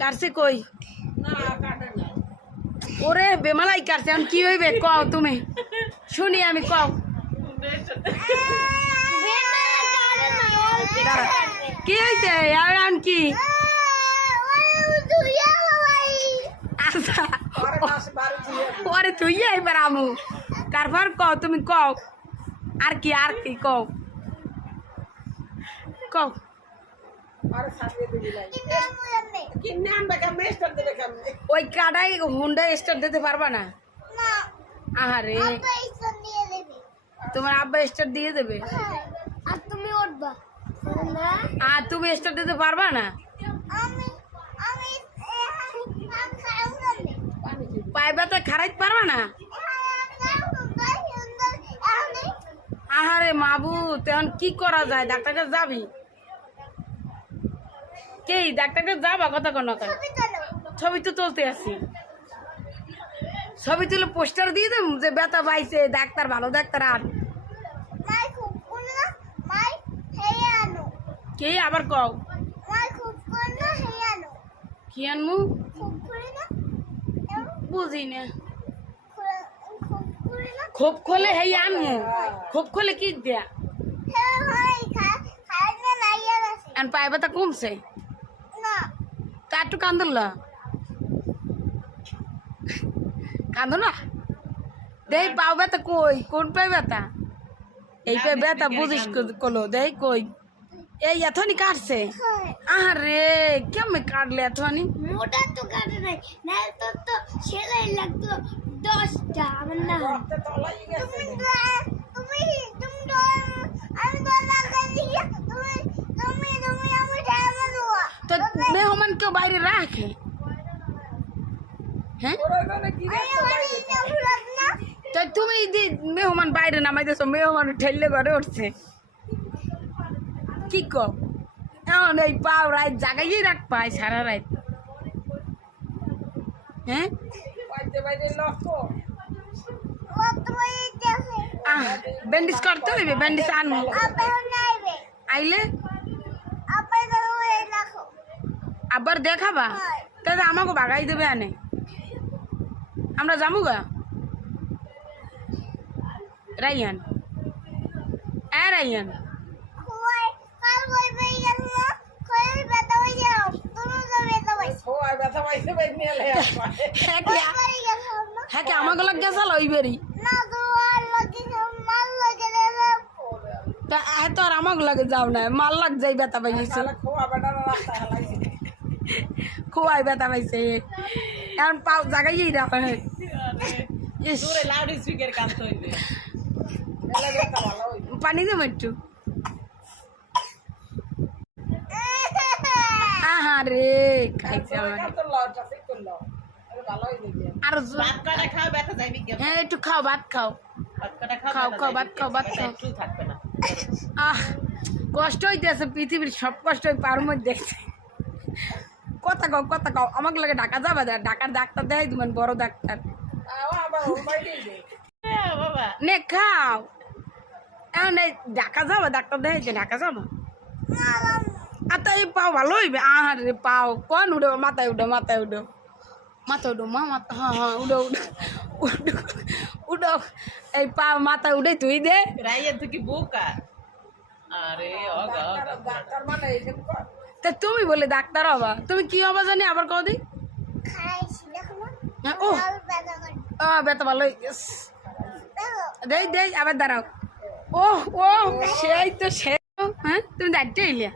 কাটছে কই ওরে বেমালাই কাটছে এখন কি হইবে কও তুমি শুনি আমি কও কি হয়েছে আর কি আচ্ছা ওরে তুই এবার আমু তারপর কও তুমি কও আর কি কও কও ওই কাটাই হুন্ডা স্টার দিতে পারবা না আহারে তোমার আব্বা স্টার দিয়ে দেবে আর তুমি উঠবা আর তুমি স্টার দিতে পারবা না পায়ে ব্যথা খারাইতে পারবা না আহারে মাবু তখন কি করা যায় ডাক্তার কাছে যাবি কে ডাক্তার কাছে যাবা কথা কোনো ছবি তো তুলতে আসি ছবি তুলে পোস্টার দিয়ে দেব যে ব্যথা পাইছে ডাক্তার ভালো ডাক্তার আর কে আবার কও কি আনমু বুঝি না খুব খোলে হেই আনমু খুব খোলে কি দেয়া আর পায়ে ব্যথা কমছে তা একটু কান্দল কান্দো না দেই পাও ব্যথা কই কোন পায়ে ব্যথা এই পায়ে ব্যথা বুঝিস কলো দেই কই এই এথনি কাটছে আরে কেমন কাটলে এথনি মোটা তো কাটে নাই না তো সেলাই লাগতো 10টা আমার না তুমি আমি তো মেহমান কেউ বাইরে রাখে হ্যাঁ তো তুমি মেহমান বাইরে নামাইতেছো মেহমান ঠেললে ঘরে উঠছে কি কো এমন এই পাও রাত জাগাইয়েই রাখ পাই সারা রাত হ্যাঁ ব্যান্ডেজ করতে হইবে ব্যান্ডেজ আনবো আইলে আবার দেখাবা তাহলে আমাকে বাগাই দেবে আনে আমরা যাবো গা রাইয়ান রাইয়ান হ্যাঁ কি আমাকে লগ গেছাল ওই বেরি তো আর আমাকে লাগে যাও না মাল লাগ যাই ব্যথা পাইছে খোয়াই ব্যথা পাইছে এখন পাও জাগাইয়েই রাখা পানি দেবো একটু আহারে খাইছে আর হ্যাঁ একটু খাও ভাত খাও আহ কষ্ট হইতেছে পৃথিবীর সব কষ্ট পার মধ্যে দেখছে কথা কও আমাকে লাগে ঢাকা যাবা ঢাকার ডাক্তার দেখাই দিবেন বড় ডাক্তার নে খাও এখন এই ঢাকা যাবা ডাক্তার দেখাইছে ঢাকা যাবা আর তো এই পাও ভালো হইবে আহারে পাও কোন উঠো মাথায় উঠো মা মাথা হ্যাঁ উঠো এই পা মাথা উঠে তুই দে রাইয়া তুই কি বোকা আরে তা তুমি বলে ডাক্তার হবা তুমি কি হবা জানি আবার কদি ও ব্যথা ভালো দেই আবার দাঁড়াও ও সেই তো সে হ্যাঁ তুমি দাঁড়িয়ে এলিয়া